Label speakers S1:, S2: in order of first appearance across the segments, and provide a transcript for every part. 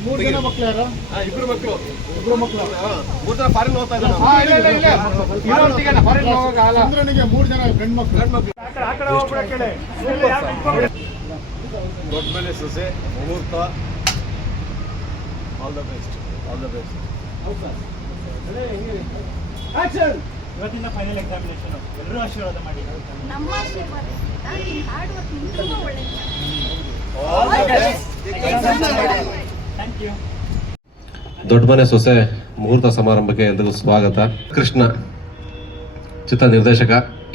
S1: ಅವ್ರು
S2: ಜನ ಮಕ್ಳು
S1: ಇಬ್ರು ಮಕ್ಕಳು
S2: ಮಕ್ಳು
S1: ಮೂರ್ ಜನ ಫಾರಿನ್ ಹೋಗ್ತಾ ಇದ್ದಾರೆ
S2: ಮೂರು ಜನ ಗಂಡ್ ಮಕ್ಳು
S1: ದೊಡ್ಡ ಮನೆ ಸೊಸೆ ಮುಹೂರ್ತ all the best all the best
S3: ಇವತ್ತಿನ ಫೈನಲ್ ಎಕ್ಸಾಮಿನೇಷನ್ ಎಲ್ಲರೂ ಆಶೀರ್ವಾದ ಮಾಡಿ.
S4: ನಮ್ಮ ಆಶೀರ್ವಾದ ಹಾರ್ಡ್ ವರ್ಕ್ ಒಳ್ಳೆಯದು
S3: ಥ್ಯಾಂಕ್ ಯು
S5: ದೊಡ್ಡ ಮನೆ ಸೊಸೆ ಮುಹೂರ್ತ ಸಮಾರಂಭಕ್ಕೆ ಎಲ್ರಿಗೂ ಸ್ವಾಗತ. ಕೃಷ್ಣ ಚಿತ್ರ ನಿರ್ದೇಶಕ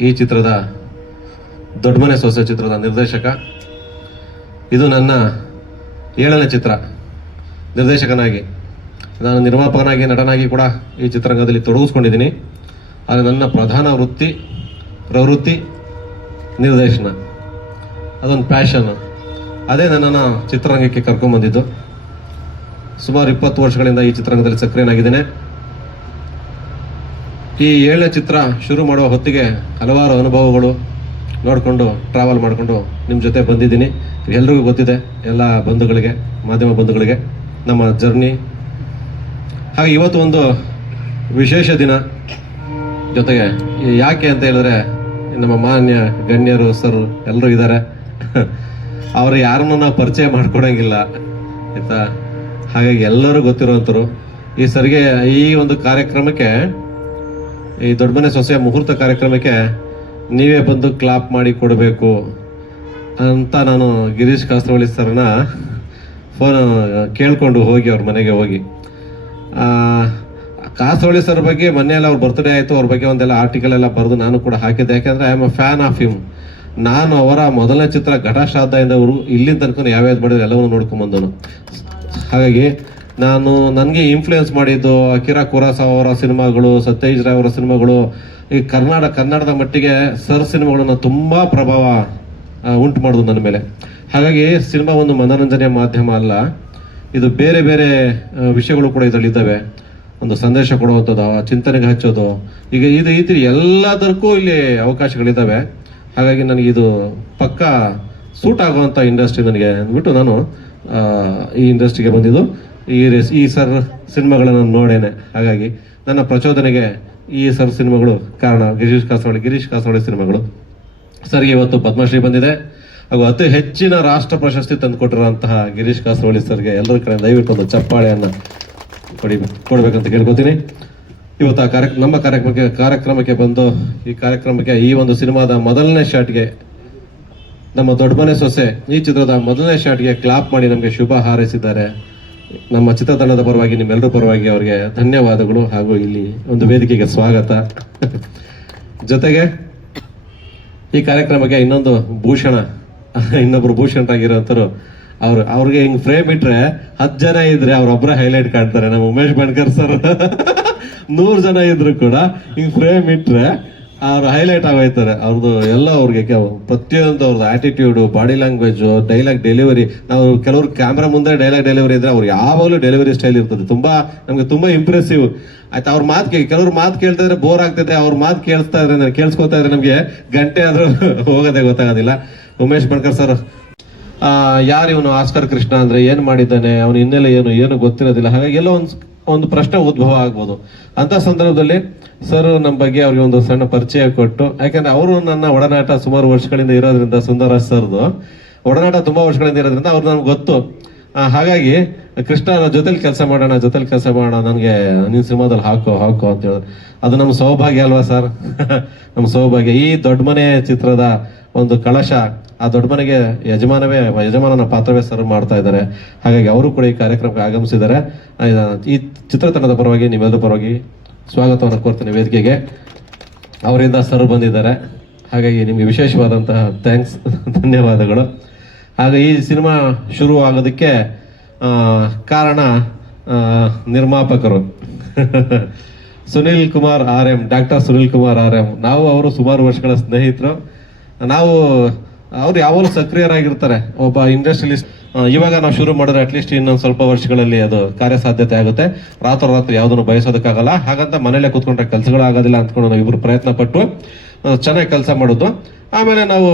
S5: ಈ ಚಿತ್ರದ ದೊಡ್ಡ ಮನೆ ಸೊಸೆ ಚಿತ್ರದ ನಿರ್ದೇಶಕ. ಇದು ನನ್ನ ಏಳನೇ ಚಿತ್ರ. ನಿರ್ದೇಶಕನಾಗಿ, ನಾನು ನಿರ್ಮಾಪಕನಾಗಿ, ನಟನಾಗಿ ಕೂಡ ಈ ಚಿತ್ರರಂಗದಲ್ಲಿ ತೊಡಗಿಸ್ಕೊಂಡಿದ್ದೀನಿ. ಆದರೆ ನನ್ನ ಪ್ರಧಾನ ವೃತ್ತಿ, ಪ್ರವೃತ್ತಿ ನಿರ್ದೇಶನ. ಅದೊಂದು ಪ್ಯಾಷನ್ ಅದೇ ನನ್ನನ್ನು ಚಿತ್ರರಂಗಕ್ಕೆ ಕರ್ಕೊಂಬಂದಿದ್ದು. ಸುಮಾರು ಇಪ್ಪತ್ತು ವರ್ಷಗಳಿಂದ ಈ ಚಿತ್ರರಂಗದಲ್ಲಿ ಸಕ್ರಿಯನಾಗಿದ್ದೇನೆ. ಈ ಏಳನೇ ಚಿತ್ರ ಶುರು ಮಾಡುವ ಹೊತ್ತಿಗೆ ಹಲವಾರು ಅನುಭವಗಳು ನೋಡಿಕೊಂಡು ಟ್ರಾವೆಲ್ ಮಾಡಿಕೊಂಡು ನಿಮ್ಮ ಜೊತೆ ಬಂದಿದ್ದೀನಿ. ಎಲ್ರಿಗೂ ಗೊತ್ತಿದೆ, ಎಲ್ಲ ಬಂಧುಗಳಿಗೆ, ಮಾಧ್ಯಮ ಬಂಧುಗಳಿಗೆ. ನಮ್ಮ ಜರ್ನಿ. ಹಾಗೆ ಇವತ್ತು ಒಂದು ವಿಶೇಷ ದಿನ. ಜೊತೆಗೆ ಯಾಕೆ ಅಂತ ಹೇಳಿದ್ರೆ ನಮ್ಮ ಮಾನ್ಯ ಗಣ್ಯರು, ಸರ್ ಎಲ್ಲರೂ ಇದ್ದಾರೆ. ಅವರು ಯಾರನ್ನೂ ನಾವು ಪರಿಚಯ ಮಾಡ್ಕೊಡಂಗಿಲ್ಲ, ಆಯ್ತಾ? ಹಾಗಾಗಿ ಎಲ್ಲರೂ ಗೊತ್ತಿರುವಂಥರು ಈ ಸರ್ಗೆ ಈ ಒಂದು ಕಾರ್ಯಕ್ರಮಕ್ಕೆ, ಈ ದೊಡ್ಡಮನೆ ಸೊಸೆಯ ಮುಹೂರ್ತ ಕಾರ್ಯಕ್ರಮಕ್ಕೆ ನೀವೇ ಬಂದು ಕ್ಲಾಪ್ ಮಾಡಿ ಕೊಡಬೇಕು ಅಂತ ನಾನು ಗಿರೀಶ್ ಕಾಸರವಳ್ಳಿ ಸರ್ನ ಫೋನ್ ಕೇಳಿಕೊಂಡು ಹೋಗಿ ಅವ್ರ ಮನೆಗೆ ಹೋಗಿ. ಕಾಸರವಳ್ಳಿ ಸರ್ ಬಗ್ಗೆ ಮೊನ್ನೆ ಎಲ್ಲ ಅವ್ರ ಬರ್ತ್ಡೇ ಆಯಿತು, ಅವ್ರ ಬಗ್ಗೆ ಒಂದೆಲ್ಲ ಆರ್ಟಿಕಲ್ ಎಲ್ಲ ಬರೆದು ನಾನು ಕೂಡ ಹಾಕಿದ್ದೆ. ಯಾಕೆಂದ್ರೆ I am a fan of him ನಾನು ಅವರ ಮೊದಲನೇ ಚಿತ್ರ ಘಟಶ್ರಾದ್ದದಿಂದ ಅವರು ಇಲ್ಲಿನ ತನಕ ಯಾವ್ಯಾವ್ದು ಮಾಡಿದ್ರು ಎಲ್ಲವನ್ನು ನೋಡ್ಕೊಂಬಂದನು ಹಾಗಾಗಿ ನಾನು ನನಗೆ ಇನ್ಫ್ಲುಯೆನ್ಸ್ ಮಾಡಿದ್ದು ಅಕಿರಾ ಕುರಾಸಾವ್ ಅವರ ಸಿನಿಮಾಗಳು ಸತ್ಯಜ್ ರಾಯ್ ಅವರ ಸಿನಿಮಾಗಳು, ಈ ಕರ್ನಾಟಕ ಕನ್ನಡದ ಮಟ್ಟಿಗೆ ಸರ್ ಸಿನಿಮಾಗಳನ್ನ ತುಂಬ ಪ್ರಭಾವ ಉಂಟು ಮಾಡೋದು ನನ್ನ ಮೇಲೆ. ಹಾಗಾಗಿ ಸಿನಿಮಾ ಒಂದು ಮನೋರಂಜನೆಯ ಮಾಧ್ಯಮ ಅಲ್ಲ. ಇದು ಬೇರೆ ಬೇರೆ ವಿಷಯಗಳು ಕೂಡ ಇದರಲ್ಲಿ ಇದ್ದಾವೆ. ಒಂದು ಸಂದೇಶ ಕೊಡುವಂಥದ್ದು ಚಿಂತನೆಗೆ ಹಚ್ಚೋದು. ಈಗ ಇದು ಈ ರೀತಿ ಎಲ್ಲದಕ್ಕೂ ಇಲ್ಲಿ ಅವಕಾಶಗಳಿದ್ದಾವೆ. ಹಾಗಾಗಿ ನನಗೆ ಇದು ಪಕ್ಕ ಸೂಟ್ ಆಗುವಂಥ ಇಂಡಸ್ಟ್ರಿ ನನಗೆ ಅಂದ್ಬಿಟ್ಟು ನಾನು ಈ ಇಂಡಸ್ಟ್ರಿಗೆ ಬಂದಿದ್ದು. ಈ ರೇಸ್, ಈ ಸರ್ ಸಿನಿಮಾಗಳನ್ನು ನೋಡೇನೆ. ಹಾಗಾಗಿ ನನ್ನ ಪ್ರಚೋದನೆಗೆ ಈ ಸರ್ ಸಿನಿಮಾಗಳು ಕಾರಣ. ಗಿರೀಶ್ ಕಾಸವಾಳಿ ಗಿರೀಶ್ ಕಾಸರವಳ್ಳಿ ಸಿನಿಮಾಗಳು. ಸರ್ಗೆ ಇವತ್ತು ಪದ್ಮಶ್ರೀ ಬಂದಿದೆ. ಹಾಗೂ ಅತಿ ಹೆಚ್ಚಿನ ರಾಷ್ಟ್ರ ಪ್ರಶಸ್ತಿ ತಂದುಕೊಟ್ಟಿರುವಂತಹ ಗಿರೀಶ್ ಕಾಸರವಳ್ಳಿ ಸರ್ಗೆ ಎಲ್ಲರ ಕಡೆ ದಯವಿಟ್ಟು ಒಂದು ಚಪ್ಪಾಳೆಯನ್ನು ಕೊಡಿ ಕೊಡಬೇಕಂತ ಕೇಳ್ಕೊತೀನಿ. ಇವತ್ತು ಆ ಕಾರ್ಯ ನಮ್ಮ ಕಾರ್ಯಕ್ರಮಕ್ಕೆ ಕಾರ್ಯಕ್ರಮಕ್ಕೆ ಬಂದು ಈ ಕಾರ್ಯಕ್ರಮಕ್ಕೆ ಈ ಒಂದು ಸಿನಿಮಾದ ಮೊದಲನೇ ಶಾಟ್ಗೆ ನಮ್ಮ ದೊಡ್ಡಮನೆ ಸೊಸೆ ಈ ಚಿತ್ರದ ಮೊದಲನೇ ಶಾಟ್ಗೆ ಕ್ಲಾಪ್ ಮಾಡಿ ನಮಗೆ ಶುಭ ಹಾರೈಸಿದ್ದಾರೆ. ನಮ್ಮ ಚಿತ್ರತಂಡದ ಪರವಾಗಿ ನಿಮ್ಮೆಲ್ಲರ ಪರವಾಗಿ ಅವರಿಗೆ ಧನ್ಯವಾದಗಳು ಹಾಗೂ ಇಲ್ಲಿ ಒಂದು ವೇದಿಕೆಗೆ ಸ್ವಾಗತ. ಜೊತೆಗೆ ಈ ಕಾರ್ಯಕ್ರಮಕ್ಕೆ ಇನ್ನೊಂದು ಭೂಷಣ ಇನ್ನೊಬ್ರು ಭೂಷಣ್ ಭೂಷಣರಾಗಿರೋಂಥವ್ರು ಅವ್ರು, ಅವ್ರಿಗೆ ಹಿಂಗ್ ಫ್ರೇಮ್ ಇಟ್ರೆ ಹತ್ತು ಜನ ಇದ್ರೆ ಅವ್ರೊಬ್ಬರ ಹೈಲೈಟ್ ಕಾಣ್ತಾರೆ. ನಮ್ಮ ಉಮೇಶ್ ಬಣ್ಕರ್ ಸರ್ ನೂರು ಜನ ಇದ್ರು ಕೂಡ ಹಿಂಗ್ ಫ್ರೇಮ್ ಇಟ್ರೆ ಅವ್ರು ಹೈಲೈಟ್ ಆಗೋಯ್ತಾರೆ. ಅವ್ರದ್ದು ಎಲ್ಲ ಅವ್ರಿಗೆ ಪ್ರತಿಯೊಂದು ಅವ್ರದ್ದು attitude body language dialogue delivery ನಾವು ಕೆಲವರು ಕ್ಯಾಮ್ರಾ ಮುಂದೆ ಡೈಲಾಗ್ ಡೆಲಿವರಿ ಇದ್ರೆ ಅವ್ರು ಯಾವಾಗಲೂ ಡೆಲಿವರಿ ಸ್ಟೈಲ್ ಇರ್ತದೆ. ತುಂಬಾ, ನಮ್ಗೆ ತುಂಬಾ ಇಂಪ್ರೆಸಿವ್ ಆಯ್ತು, ಅವ್ರ ಮಾತು ಕೇಳಿ ಕೆಲವ್ರು ಮಾತು ಕೇಳ್ತಾ ಇದ್ರೆ ಬೋರ್ ಆಗ್ತೈತೆ ಅವ್ರ ಮಾತು ಕೇಳಿಸ್ತಾ ಇದ್ರೆ, ಕೇಳಿಸ್ಕೊತಾ ಇದ್ರೆ ನಮಗೆ ಗಂಟೆ ಆದ್ರೂ ಹೋಗೋದೇ ಗೊತ್ತಾಗೋದಿಲ್ಲ. ಉಮೇಶ್ ಬಣ್ಕರ್ ಸರ್ ಯಾರು ಇವನು ಆಸ್ಕರ್ ಕೃಷ್ಣ ಅಂದ್ರೆ ಏನ್ ಮಾಡಿದ್ದಾನೆ, ಅವನ ಹಿನ್ನೆಲೆ ಏನು ಏನು ಗೊತ್ತಿರೋದಿಲ್ಲ. ಹಾಗಾಗಿ ಎಲ್ಲ ಒಂದು ಒಂದು ಪ್ರಶ್ನೆ ಉದ್ಭವ ಆಗ್ಬೋದು. ಅಂತ ಸಂದರ್ಭದಲ್ಲಿ ಸರ್ ನಮ್ಮ ಬಗ್ಗೆ ಅವ್ರಿಗೆ ಒಂದು ಸಣ್ಣ ಪರಿಚಯ ಕೊಟ್ಟು, ಯಾಕಂದ್ರೆ ಅವರು ನನ್ನ ಒಡನಾಟ ಸುಮಾರು ವರ್ಷಗಳಿಂದ ಇರೋದ್ರಿಂದ ಸುಂದರಾಜ್ ಸರ್ದು, ಒಡನಾಟ ತುಂಬಾ ವರ್ಷಗಳಿಂದ ಇರೋದ್ರಿಂದ ಅವ್ರು ನಮ್ಗೆ ಗೊತ್ತು. ಹಾಗಾಗಿ ಕೃಷ್ಣ ಜೊತೆಲಿ ಕೆಲಸ ಮಾಡೋಣ, ಜೊತೆಲಿ ಕೆಲಸ ಮಾಡೋಣ, ನನಗೆ ನಿನ್ ಸಿನಿಮಾದಲ್ಲಿ ಹಾಕು ಹಾಕು ಅಂತ ಹೇಳಿದ್ರು ಅದು ನಮ್ಮ ಸೌಭಾಗ್ಯ ಅಲ್ವಾ ಸರ್? ನಮ್ಮ ಸೌಭಾಗ್ಯ. ಈ ದೊಡ್ಡ ಮನೆ ಚಿತ್ರದ ಒಂದು ಕಳಶ ಆ ದೊಡ್ಡ ಮನೆಗೆ ಯಜಮಾನವೇ, ಯಜಮಾನನ ಪಾತ್ರವೇ ಸರ್ವ್ ಮಾಡ್ತಾ ಇದ್ದಾರೆ. ಹಾಗಾಗಿ ಅವರು ಕೂಡ ಈ ಕಾರ್ಯಕ್ರಮಕ್ಕೆ ಆಗಮಿಸಿದ್ದಾರೆ. ಈ ಚಿತ್ರತಂಡದ ಪರವಾಗಿ, ನಿಮ್ಮೆಲ್ಲರ ಪರವಾಗಿ ಸ್ವಾಗತವನ್ನು ಕೋರ್ತೀನಿ ವೇದಿಕೆಗೆ. ಅವರಿಂದ ಸರ್ವ್ ಬಂದಿದ್ದಾರೆ. ಹಾಗಾಗಿ ನಿಮಗೆ ವಿಶೇಷವಾದಂತಹ ಥ್ಯಾಂಕ್ಸ್ ಧನ್ಯವಾದಗಳು. ಹಾಗೆ ಈ ಸಿನಿಮಾ ಶುರು ಆಗೋದಕ್ಕೆ ಕಾರಣ ನಿರ್ಮಾಪಕರು. Sunil Kumar R M, doctor Sunil Kumar R M. ನಾವು ಅವರು ಸುಮಾರು ವರ್ಷಗಳ ಸ್ನೇಹಿತರು. ನಾವು, ಅವ್ರು ಯಾವಾಗಲೂ ಸಕ್ರಿಯರಾಗಿರ್ತಾರೆ, ಒಬ್ಬ ಇಂಡಸ್ಟ್ರಿಯಲಿಸ್ಟ್ ಇವಾಗ ನಾವು ಶುರು ಮಾಡಿದ್ರೆ ಅಟ್ಲೀಸ್ಟ್ ಇನ್ನೊಂದು ಸ್ವಲ್ಪ ವರ್ಷಗಳಲ್ಲಿ ಅದು ಕಾರ್ಯಸಾಧ್ಯತೆ ಆಗುತ್ತೆ. ರಾತ್ರಿ ರಾತ್ರಿ ಯಾವುದನ್ನು ಬಯಸೋದಕ್ಕಾಗಲ್ಲ. ಹಾಗಂತ ಮನೇಲೆ ಕೂತ್ಕೊಂಡ್ರೆ ಕೆಲಸಗಳಾಗೋದಿಲ್ಲ ಅಂದ್ಕೊಂಡು ನಾವು ಇಬ್ಬರು ಪ್ರಯತ್ನ ಪಟ್ಟು ಚೆನ್ನಾಗಿ ಕೆಲಸ ಮಾಡೋದು. ಆಮೇಲೆ ನಾವು